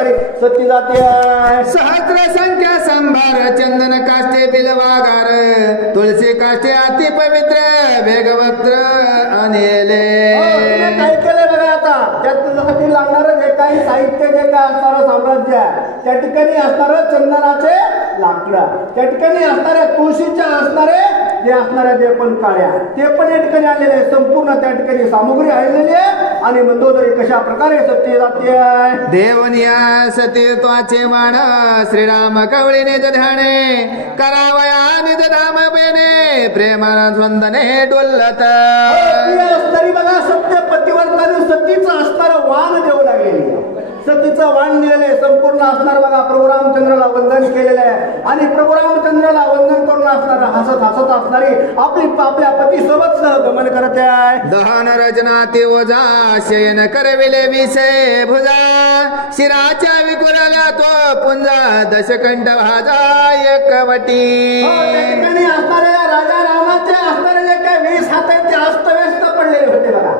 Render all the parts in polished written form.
असणारी सती जाते आहे. सहस्र संख्या संभार चंदन काष्टे बिलवागार तुळशी काष्टे अति पवित्र भेगवस्त्र अनेले. काय केलंय बघा आता त्यासाठी लागणारं जे काही साहित्य जे काय असणारं साम्राज्य आहे त्या ठिकाणी असणारं चंदनाचे लाकडं त्या ठिकाणी असणाऱ्या तुळशीच्या असणारे जे असणाऱ्या जे पण काळ्या ते पण या ठिकाणी आलेले आहे. संपूर्ण त्या ठिकाणी सामुग्री आलेली आहे आणि मंदोदरी कशा प्रकारे सत्य जाते आहे. देवनिया सतीत्वाचे मान श्रीराम कवळीने ध्याने करावया निज धाम बेने प्रेमान वंदने डोलत. तरी बघा सत्य पतिवर्ताने सतीचं असणारं वाण देऊ लागलेली सतीचं वाण दिलेलं आहे. संपूर्ण असणार बघा प्रभू रामचंद्राला वंदन केलेलं आहे आणि प्रभू रामचंद्राला वंदन करून असणार हसत हसत असणारी आपल्या पतीसोबत सहगमन करत आहे. दहन रचना ते ओझा शयन करविले विषय भुजा शिराच्या विकुराला तो पुंजा दशकंठ भाजा एकवटी. ठिकाणी असणाऱ्या राजा रामाचे असणारे जे काही 20 हातांचे अस्तव्यस्त पडलेले होते बघा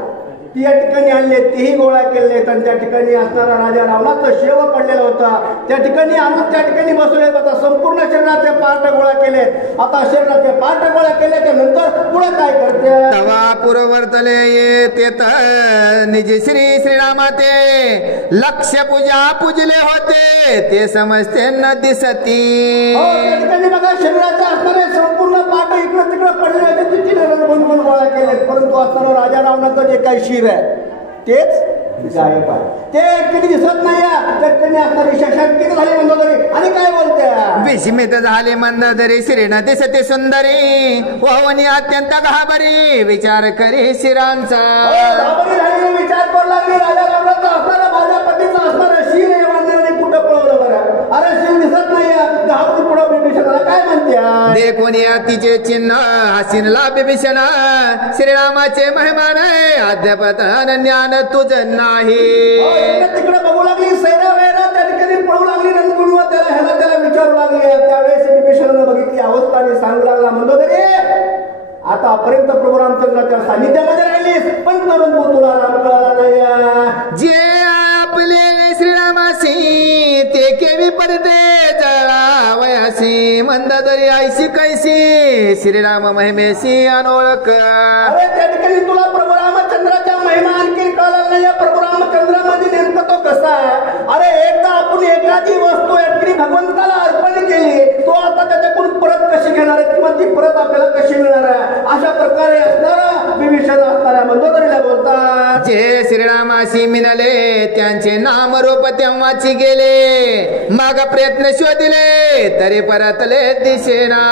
ती या ठिकाणी आणले तेही गोळा केले आणि त्या ठिकाणी असणारा राजा रावणाचं शेव पडलेलं होतं त्या ठिकाणी आणून त्या ठिकाणी बसवले होता. संपूर्ण शरीराचे पार्ट गोळा केले. आता शरीराचे पार्ट गोळा केल्याच्या नंतर पुढे काय करते तवा पुरवर्तले येते निज श्रीरामाते लक्ष पूजा पूजले होते ते समजते न दिसती. त्या ठिकाणी बघा शरीराचे असणारे संपूर्ण पार्ट इकडे तिकडे पडले होते तिथे बनवून गोळा केले परंतु असणारा राजा रावणाचं जे काही शिर आहे तेच गायब आहे. ते किती दिसत नाही त्याने असणारी शशांकित झाली मंदोदरी आणि काय बोलते विस्मित झाले मंदोदरी श्रीन दिसते सुंदरी वहवनी अत्यंत घाबरी विचार करी शिरांचा. विचार करू लागली राजा रावणाचा असणारा माझ्या पतीचा असणारा शिर आहे वांदराने कुठं पळवलं बरं अरे शिव दिसत नाही घाबरून पुढं बिभीषणाला काय म्हणते देखून या तिचे चिन्ह हसीनला बिभीषण श्रीरामाचे महिमान अद्यापत ज्ञान तुझं नाही. तिकडे बघू लागली सैरा वैरा त्या ठिकाणी पळू लागली रणकुंड त्याला विचारू लागली. त्यावेळेस विभीषणानं बघितली अवस्था आणि सांगू लागला मंदोदरी आतापर्यंत प्रभू रामचंद्राच्या सानिध्यामध्ये राहिलीस पण तरुण तुला राम कळाला नाही. जे आपले श्रीरामासी ते केवी पडते जळावयासी मंदोदरी ऐशी कैसी श्रीराम महिमेशी अनोळख. अरे त्या ठिकाणी तुला प्रभू रामचंद्राच्या महिमा आणखी कळाला नाही. प्रभू रामचंद्रामध्ये नेमकं तो कसा आहे अरे एकदा आपण एखादी वस्तू एकटी भगवंताला अर्पण केली तो आता त्याच्याकडून परत कशी घेणार आहे किंवा ती परत आपल्याला कशी मिळणार आहे अशा प्रकारे असणारा विभीषण असणाऱ्या मंदोदरीला बोलतात. जे श्रीरामाशी मिळाले त्यांचे नाम रूप तेव्हाची गेले माग प्रयत्न शोधिले तरी परतले दिसेना.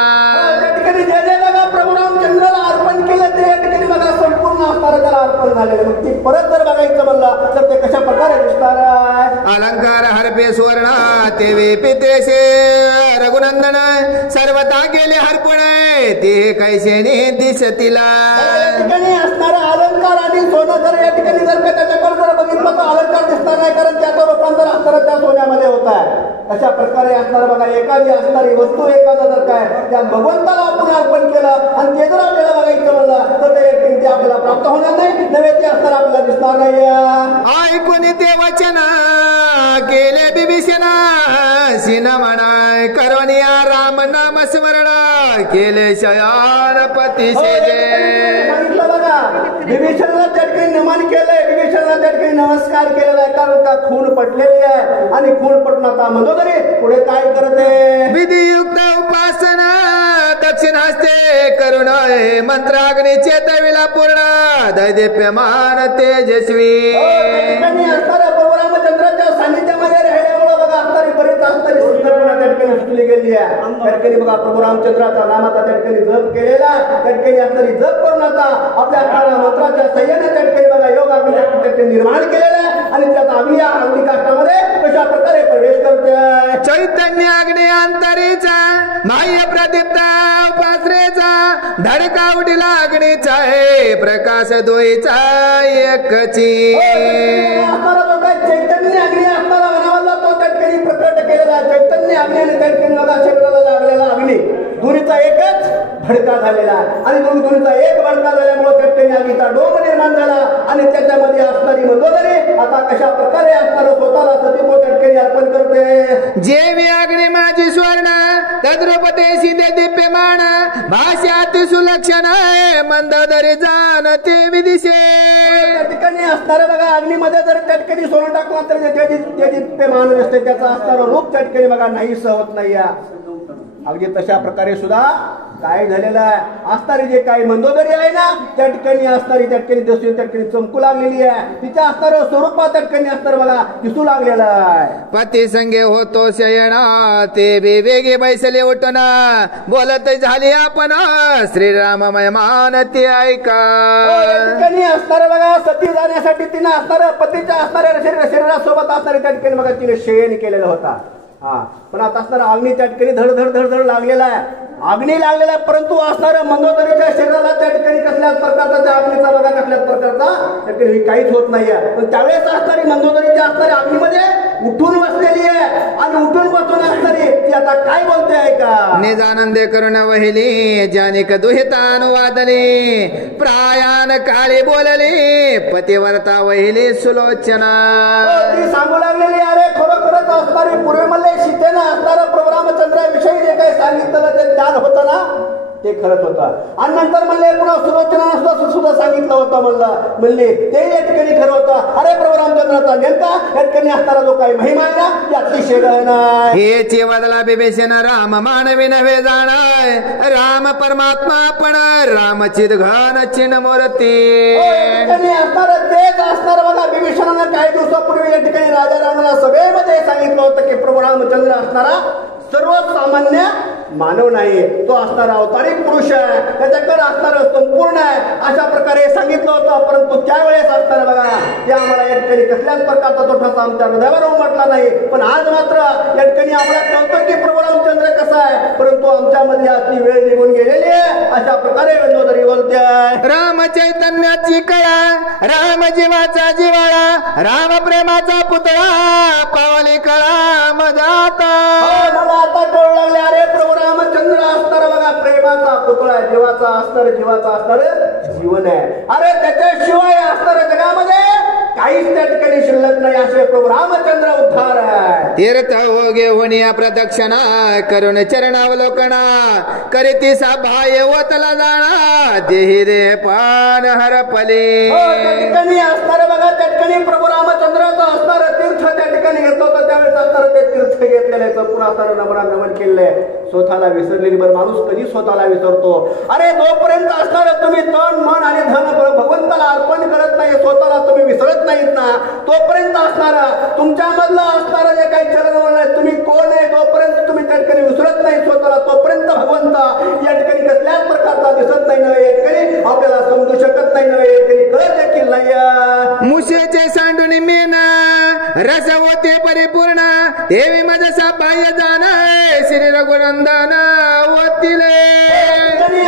त्या ठिकाणी जे जे बघा प्रभू रामचंद्राला अर्पण केलं ते या ठिकाणी बघा संपूर्ण असणारं त्याला अर्पण झालेलं मग ती परत जर बघायचं म्हणलं तर ते कशा प्रकारे दिसणार आहे. अलंकार हरपे सुवर्ण ते पितेशे रघुनंदन सर्वता गेले हरपुण ते कैसेने दिसतीला. या ठिकाणी असणारा अलंकार आणि सोनं जर या ठिकाणी जर का त्याच्याकडे जर बघितलं तर अलंकार दिसणार नाही कारण त्याचा रूपांतर असणारं त्या सोन्यामध्ये होत आहे. अशा प्रकारे असणार बघा एखादी असणारी वस्तू एखादा जर काय त्या भगवंताला आपण अर्पण केलं आणि ते जर आपल्याला बघायचं म्हणलं तर ते आपल्याला प्राप्त होणार नाही नव्हे ते असणार आपल्याला दिसणार नाही. ऐकून ते वचन केले बिभीषण शिन म्हणाय करोनिया राम नाम स्मरण केले शयान पती सांगितलं बघा विभीषणाला त्या ठिकाणी नमन केलंय विभीषणाला त्या ठिकाणी नमस्कार केलेला आहे कारण का खून पटलेली आहे आणि खून पटणार का मंदोदरी पुढे काय करते विधियुक्त उपासना दक्षिण हस्ते करुण मंत्राग्नी चेतविला पूर्ण दैदिप्यमान तेजस्वी. असणाऱ्या प्रभू रामचंद्राच्या सानिध्यामध्ये राहिल्यामुळे बघा असणारी बरीच असणारी सुंदरपणा त्या ठिकाणी सुटली गेली आहे. त्या ठिकाणी बघा प्रभू रामचंद्राचा नामाचा त्या ठिकाणी जप केलेला त्या ठिकाणी असणारी जप करून आता आपल्या मंत्राच्या सह्याने त्या ठिकाणी बघा योग आपण त्या ठिकाणी निर्माण केलेला आहे आणि त्यात आम्ही या अग्नी काष्ठामध्ये कशा प्रकारे प्रवेश करतोय. चैतन्य अग्नी अंतरीचा बाह्य प्रदीप्त उपासरेचा धडका उडीला अग्नीचा हे प्रकाश दोईचा एकची. चैतन्य अग्नी असणारा मनामधला तो त्या ठिकाणी प्रकट केलेला चैतन्य अग्नी आणि त्या ठिकाणी बघा शरीराला लागलेला अग्नी दोन्हीचा एकच भडका झालेला आणि दोन्हीचा एक भडका झाल्यामुळे त्या ठिकाणी अग्नीचा डोंब निर्माण झाला आणि त्याच्यामध्ये असणारी मंदोदरी आता कशा प्रकारे असणारं स्वतःला सतीत्व त्या ठिकाणी अर्पण जेवी अग्नि माझी स्वर्ण तद्रुपते शिंदे दिप्यमान भाष्याती सुलक्षण मंदोदरी जाणते विदिशे. त्या ठिकाणी असणारं बघा अग्नीमध्ये जर त्या ठिकाणी सोनं टाकलं तर ते दिप्यमान नसते, त्याचं असणारं रूप त्या ठिकाणी बघा नाही सहत नाही. अगदी तशा प्रकारे सुद्धा काय झालेलं आहे, असणारी जे काही मंदोदरी आहे ना त्या ठिकाणी असणारी त्या ठिकाणी दसवी त्या ठिकाणी चमकू लागलेली आहे, तिच्या असणारं स्वरूपात त्या ठिकाणी असणारं बघा दिसू लागलेलं आहे. पती संगे होतो शयना ते वेगे बैसले उठना बोलत झाली आपण श्रीराममय मान ते ऐका. त्या ठिकाणी असणारं बघा सती जाण्यासाठी तिने असणारं पतीच्या असणाऱ्या शरीरासोबत असणारे त्या ठिकाणी बघा तिने शयन केलेला होता. पण आता असणारा अग्नी त्या ठिकाणी धड धड धड धड लागलेला आहे, अग्नी लागलेला आहे, परंतु असणाऱ्या मंदोदरीच्या शरीराला त्या ठिकाणी कसल्याच प्रकारचा त्या अग्नीचा बघा कसल्याच प्रकारचा त्या ठिकाणी काहीच होत नाहीये. पण त्यावेळेस असणारी मंदोदरीच्या असणाऱ्या अग्नीमध्ये उठून बसलेली आहे आणि उठून बसून असणारी ती आता काय बोलते ऐका. निजानंदे करुण वहिली जानिक दुहिता अनुवादली प्रायान काळी बोलली पतिवर्ता वहिली सुलोचना. ती सांगू लागलेली अरे खरोखरच असणारी पूर्वी म्हणले सीतेनं असणारा प्रभू रामचंद्राविषयी जे काही सांगितलं ते ज्ञान होतं ना ते खरंच होतं. आणि नंतर म्हणले पुन्हा सुलोचना सुद्धा सांगितलं होतं म्हणले ते या ठिकाणी खरं होतं. अरे प्रभू रामचंद्राचा नेमका या ठिकाणी असणारा जो काही महिमा आहे ना ते अतिशय गहन आहे. हेची वदला बिभीषण राम मानवी नव्हे जाणाय राम परमात्मा पण रामचित घन चिन्ह मूर्ती. या ठिकाणी असणारं तेच असणार बघा. बिभीषणानं काही दिवसापूर्वी या ठिकाणी राजा रावणाला सभेमध्ये सांगितलं होतं की प्रभू रामचंद्र असणारा सर्वसामान्य मानव नाही, तो असणारा अवतारिक पुरुष आहे, त्याच्याकडे असणारं संपूर्ण आहे अशा प्रकारे सांगितलं होतं. परंतु त्यावेळेस असणारं बघा ते आम्हाला या ठिकाणी कसल्याच प्रकारचा तो ठसा आमच्या हृदयावर उमटला नाही. पण आज मात्र या ठिकाणी आम्हाला कळतं की प्रभू रामचंद्र कसा आहे, परंतु आमच्यामधली आपली वेळ निघून गेलेली आहे अशा प्रकारे मंदोदरी बोलते आहे. राम चैतन्याची कळा राम जीवाचा जिवाळा राम प्रेमाचा पुतळा पावली कळा मजाता. मला आता कळू लागले अरे प्रभू रामचंद्र असणार बघा प्रेमाचा पुतळा जीवाचा असणार जीवन आहे. अरे त्याच्याशिवाय असणार जगामध्ये काहीच त्या ठिकाणी शिल्लक नाही असे प्रभू रामचंद्र उद्धार आहे. तीर्थ हो घेऊन या प्रदक्षिणा करून चरणावलोकना करीती सभाय ओतला जाणा देही दे पान हरपले. त्या ठिकाणी असणार बघा त्या ठिकाणी प्रभू रामचंद्राचं असणार तीर्थ त्या ठिकाणी घेतलं होतं. त्यावेळेस असणार ते तीर्थ घेतलेलं पुन्हा असणार नमन केलंय. स्वतःला विसरलेली बरं माणूस कधी स्वतःला विसरतो. अरे जोपर्यंत असणार तुम्ही तन मन आणि धन भगवंताला अर्पण करत नाही, स्वतःला तुम्ही विसरत नाहीत ना, तोपर्यंत असणारा तुमच्यामधलं असणारं जे काही चलन आहे तुम्ही कोण आहे तोपर्यंत तुम्ही त्या ठिकाणी विसरत नाही स्वतःला, तोपर्यंत भगवंत या ठिकाणी कसल्याच प्रकारचा दिसत नाही नव्हे, या ठिकाणी आपल्याला समजू शकत नाही नव्हे, या ठिकाणी कळत देखील नाही. मुशेचे सांडून मेन रस होते परिपूर्ण देवी माझा बाह्य जाण श्री रघुनंदन होतीले.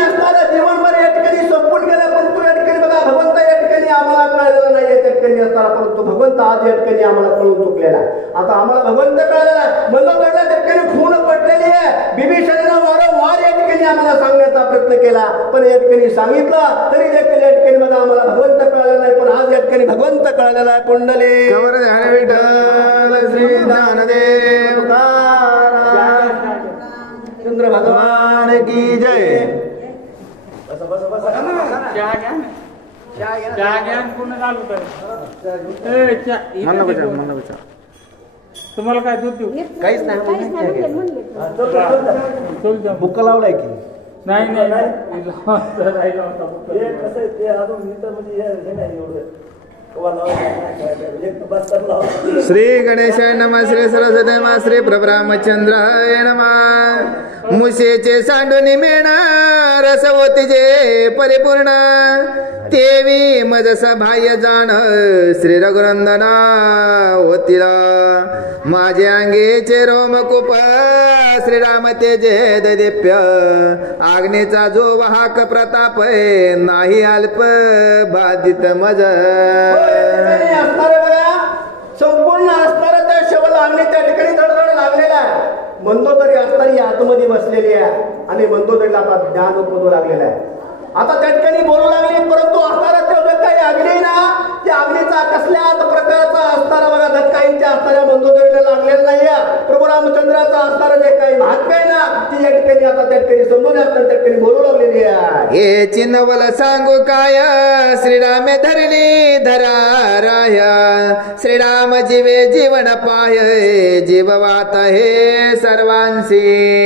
असणारा जीवनभर या ठिकाणी संपून गेला, परंतु या ठिकाणी बघा भगवंत या ठिकाणी आम्हाला कळलेला नाहीये त्या ठिकाणी असणारा, परंतु भगवंत आज या ठिकाणी आम्हाला कळून चुकलेला. आता आम्हाला भगवंत कळलेला मंदोदरीला त्या ठिकाणी खून पडलेली आहे. बिभीषणानं वारंवार या ठिकाणी आम्हाला सांगण्याचा प्रयत्न केला, पण या ठिकाणी सांगितलं तरी देखील या ठिकाणी बघा आम्हाला भगवंत कळलेला नाही, पण आज या ठिकाणी भगवंत कळलेला आहे. पुंडली विठ्ठल श्री ज्ञानदेव चंद्र भगवान की जय. तुम्हाला काय दूध देऊ? काहीच नाही बुक लावलाय की नाही श्री गणेशाय नमः श्री सरस्वती नमः श्री प्रभरामचंद्राय नमः. मुशेचे सांडून मेण रस होतीजे परिपूर्ण देवी मजस बाह्य जाण श्री रघुनंदना होतीला. माझे अंगेचे रोमकूप श्रीराम तेजे दिप्य आग्नेचा जो वाहक प्रताप नाही अल्प बाधित मज. संपूर्ण असणार त्या शवला अग्नी त्या ठिकाणी धडधड लागलेला आहे. मंदोदरी असणारी आतमध्ये बसलेली आहे आणि मंदोदरीला आता ज्ञान उपदू लागलेला आहे. आता त्या ठिकाणी बोलू लागली, परंतु असणारा जो काही अग्नी ना त्या अग्नीचा कसल्याच प्रकारचा असणारा बघा धक्काईच्या असणाऱ्या मंदोदरीला लागलेला नाहीये. प्रभू रामचंद्र हे चिन्हवल सांगू काय श्रीरामे धरली धराराय श्रीराम जीवे जीवन पाय जीववात हे सर्वांशी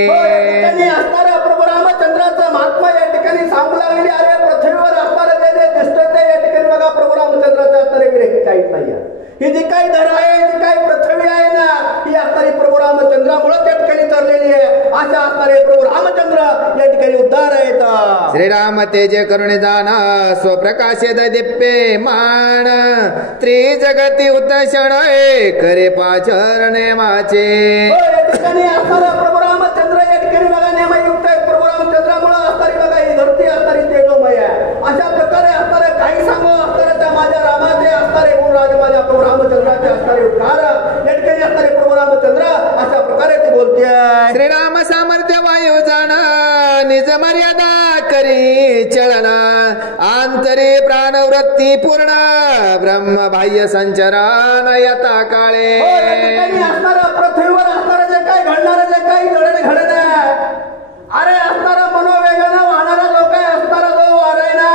हो, या ठिकाणी असणाऱ्या प्रभू रामचंद्राचं महात्मा या ठिकाणी सांगू लागलेली. अरे पृथ्वीवर असणारं जे जे दिसतंय ते या ठिकाणी बघा प्रभू रामचंद्राचं असणारे विरही काहीच नाही. ही जी काही धर आहे, जी काही पृथ्वी आहे ना, ही असणारी प्रभू रामचंद्रामुळे त्या ठिकाणी तरलेली आहे. अशा असणारे प्रभू रामचंद्र या ठिकाणी उद्धार आहेत. श्रीराम तेज करुणे दाना स्वप्रकाशेद दिप्पे मान त्रिजगती उत्तषण करे पाचरणे माचे. हो, या ठिकाणी असणारा प्रभू रामचंद्र या ठिकाणी बघा नियमयुक्त आहे. प्रभू रामचंद्रामुळे असणारी बघा ही धरती असणारी तेजोमय आहे. अशा प्रकारे असणारे काही सांगू असणारे त्या माझ्या रामाचे असणारे गुरुराज माझ्या प्रभू रामचंद्राचे असणारे उपकार या ठिकाणी असणारे प्रभू रामचंद्र अशा प्रकारे ते बोलते. श्रीराम सामर्थ्य वायू जाण निज मर्यादा करी चळना आंतरे प्राणवृत्ती पूर्ण ब्रह्म बाह्य संचरण यथा काळे. हो, या ठिकाणी असणारं पृथ्वीवर असणारं जे काही घडणारं जे काही घडण आहे, अरे असणारा मनोवेगानं वाहणारा जो काही असणारा जो वार आहे ना,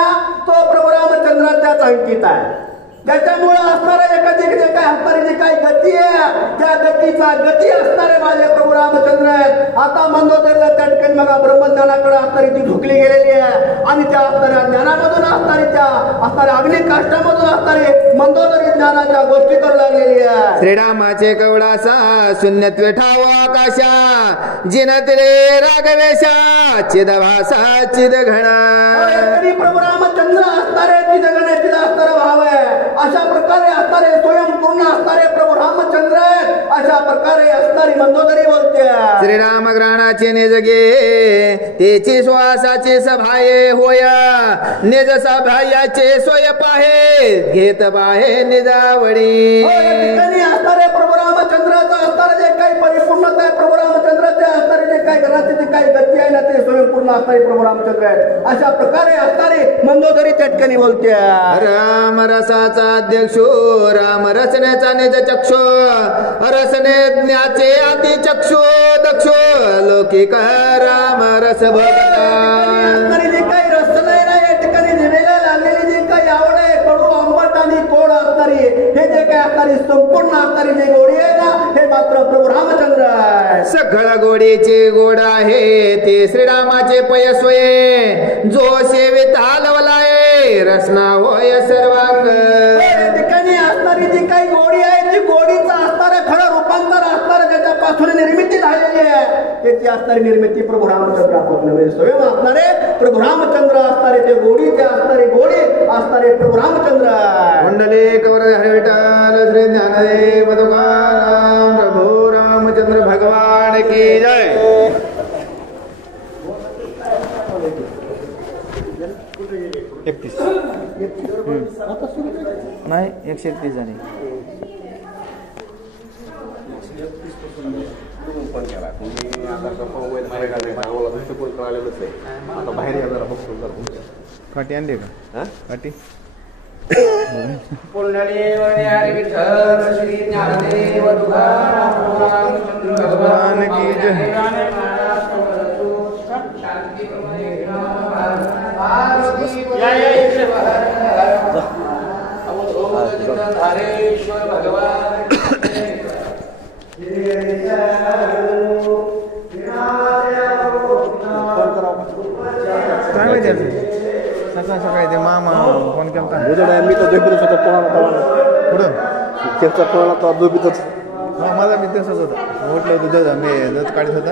तो प्रभू रामचंद्राच्याच अंकित आहे. त्याच्यामुळे असणारा एखादी जे काय असणारी जी काही गती आहे, त्या गतीचा गती असणारे माझे प्रभू रामचंद्र आहेत. आता मंदोदरीला त्या ठिकाणी बघा ब्रह्मज्ञानाकडे असणारी ती ढुकली गेलेली आहे आणि त्या असणाऱ्या ज्ञानामधून असणारी त्या असणाऱ्या अग्नी काष्टामधून असणारी मंदोदरी ज्ञानाच्या गोष्टी करू लागलेली आहे. श्रीरामाचे कवडासा शून्यत्वे ठाव आकाशा जिनतले रागवेशा चिदभासा चिद घणा. प्रभू रामचंद्र असणारे चिदगणे चिद असणारा भाव आहे. अशा प्रकारे असणारे स्वयंपूर्ण असणारे प्रभू रामचंद्र आहेत. अशा प्रकारे असणारी मंदोदरी बोलते. श्रीराम ग्रहणाचे निज घे तेची श्वासाची सभाये होया निज सभायाचे सोय पाहे घेत पाहे निजावडी. हो, या ठिकाणी असणारे प्रभू रामचंद्राचं असणारे जे काही परिपूर्णता आहे, प्रभू रामचंद्राचे असणारे जे काही घराची जी काही गती आहे ना, ते स्वयंपूर्ण असणारे प्रभू रामचंद्र आहेत. अशा प्रकारे असणारी मंदोदरी त्या ठिकाणी बोलते. राम रसाचा अध्यक्षो राम रचनेचा निज चक्षो रसने ज्ञाचे आती चक्षो दक्षो लौकिक राम रस भक्ता. जी काही रसना आहे ना, या ठिकाणी जिभेला लागलेली जी काही आवड आहे, कडू आंबट आणि गोड असणारी हे जे काही असणारी संपूर्ण असणारी जी गोडी आहे ना, हे मात्र प्रभू रामचंद्र आहे. सगळ गोडीचे गोड आहे ते श्रीरामाचे पयस्वये जो सेवित आलवलाय रसना होय सर्वांग. या ठिकाणी असणारी जी काही गोडी आहे, जी गोडीचं असणारं खरं रूपांतर असणारं ज्याच्यापासून निर्मिती झालेली आहे, त्याची असणारी निर्मिती प्रभू रामचंद्र आपण म्हणजे स्वयं असणारे प्रभू रामचंद्र असणारे ते गोडीचे असणारे गोडी असणारे प्रभू रामचंद्र. मंडले कवर हरे विठ्ठल श्री ज्ञानदेव तुकाराम प्रभू रामचंद्र भगवान की जय. नाही 131 झाले. काठी आणली का काठी. भगवान की जय. सकाळी सकाळी ते मामा फोन केला मी तर झोपतच होतो पोहायला. पुढं त्यांचा पोहायला तो झोपतच. माझा मी तसंच होतं म्हटलं होतं जज मी जज काढत होता.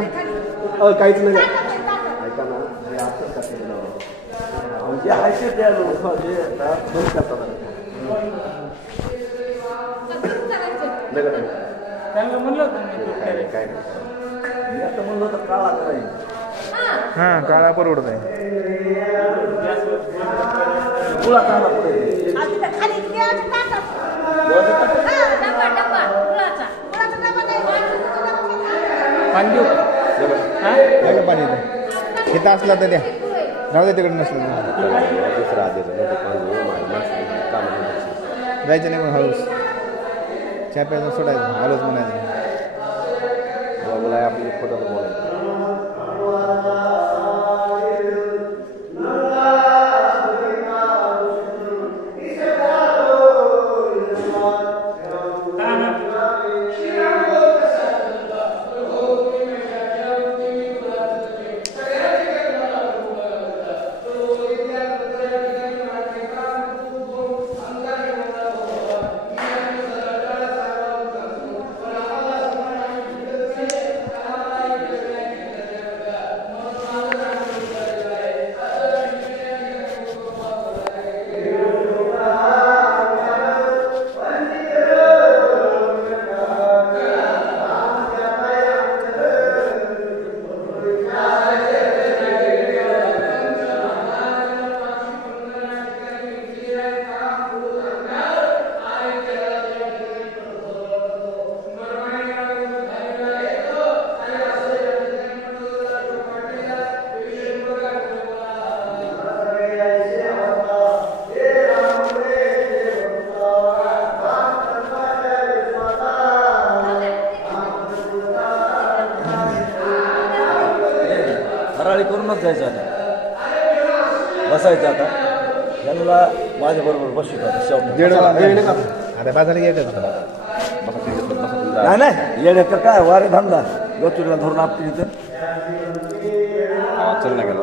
काहीच नाही ऐका ना, जे आहे ते त्यांना म्हणलं होतं काय म्हणलं होतं काळा नाही. हा काळा परवडत आहे. पाणी इथं असला तर द्या राहू दे तिकडे नसलं जायचं नाही पण हळूच चहा प्यायचं सोडायचं हळूच म्हणायचं. आपली फोटो बोलायचं. टाळी करूनच जायचं आता बसायचं आता यांना माझ्याबरोबर बसू आता नाही नाही येडे तर काय वारे धंदा गचुरीला धरून आपली इथं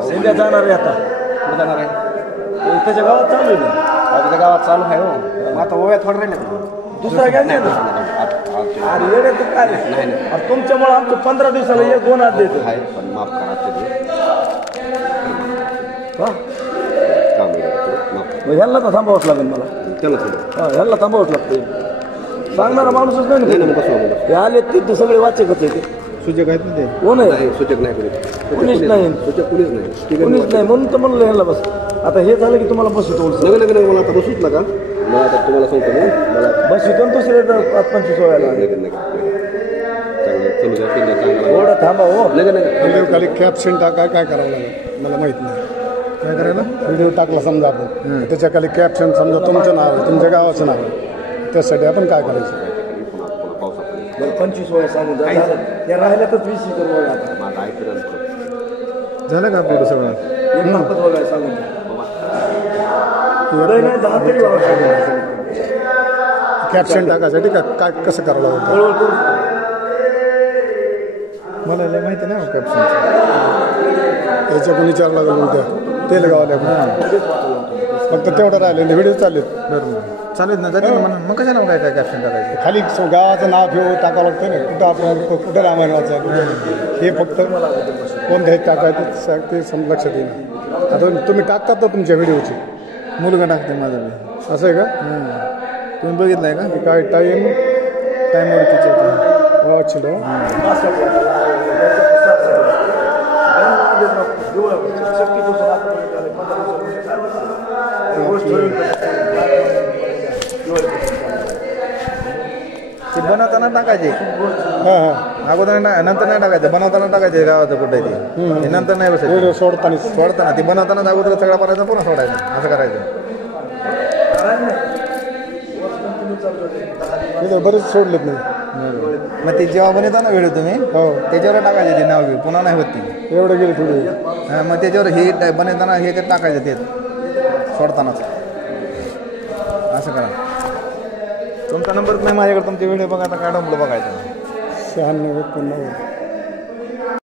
सेंद्या जाणार आहे आता कुठं जाणार आहे त्याच्या गावात चालू आहे ना आपल्या गावात चालू आहे हो मग आता ओव्यात थोडं राहिले दुसरा घ्यायचं ना अरे येडे तर काय नाही तुमच्यामुळे आमचं 15 दिवसाला एक दोन हात देतो आहे पण माफ करा हा मग ह्याला तर थांबावंच लागेल मला त्याला थोडं हा ह्याला थांबावंच लागतं सांगणारा माणूसच नाही ना ते आले ते सगळे वाचकच आहे ते सूचक आहेत ना ते कोण आहे सूचक नाही कुणीच नाही सूचक कुणीच नाही कुणीच नाही म्हणून तर म्हणलं ह्याला बस आता हे झालं की तुम्हाला बसू थोडं नगर मला आता बसूच नका मला आता तुम्हाला सांगतो मी मला बस इथून दुसरे 25 व्हायला एवढं थांबा हो व्हिडिओ खाली कॅप्शन टाका काय करावं लागेल मला माहित नाही काय करायला व्हिडिओ टाकला समजा आपण त्याच्या खाली कॅप्शन समजा तुमचं नाव आहे तुमच्या गावाचं नाव आहे त्यासाठी आपण काय करायचं 25 वया सांगून जा या राहिल्यातच 20 करू झालं का आपलं सगळं एक मापत वगैरे सांगून नाही 10 तरी कॅप्शन टाकायसाठी काय कसं करावं लागतं मला लय माहिती नाही कॅप्शनचं याच्याकडून विचारलं लागेल उद्या तेलगावल्या फक्त तेवढं राहिलं व्हिडिओ चाललेत बरोबर चालेल ना जाते ना मग कशा नाव काय काय कॅप्शन टाकायचं खाली गावाचं नाव घेऊ टाकावं लागतं ना कुठं आपण कुठं रामायण वाचायचं हे फक्त कोणत्या टाकायचं ते लक्षात येईल आता तुम्ही टाकतात तर तुमच्या व्हिडिओची मुलगा टाकते माझा मी असं आहे का तुम्ही बघितलं आहे का काय टाईमवर तिच्या वाचिल ते बनवताना टाकायचे हां हां अगोदर नंतर नाही टाकायचं बनवताना टाकायचे गावाचं कुठे ते नंतर नाही बसायचं व्हिडिओ सोडताना ती बनवताना अगोदर सगळा करायचा पुन्हा सोडायचं असं करायचं बरेच सोडलेत नाही मग ते जेव्हा बनवताना व्हिडिओ तुम्ही हो त्याच्यावर टाकायचे ते नाव घेऊ पुन्हा नाही होत ती एवढं गेले थोडी मग त्याच्यावर हे बनवताना हे ते टाकायचं ते सोडतानाच असं करा तुमचा नंबर नाही माझ्याकडे तुमचे व्हिडिओ बघा आता काय डोंबलं बघायचं 96 89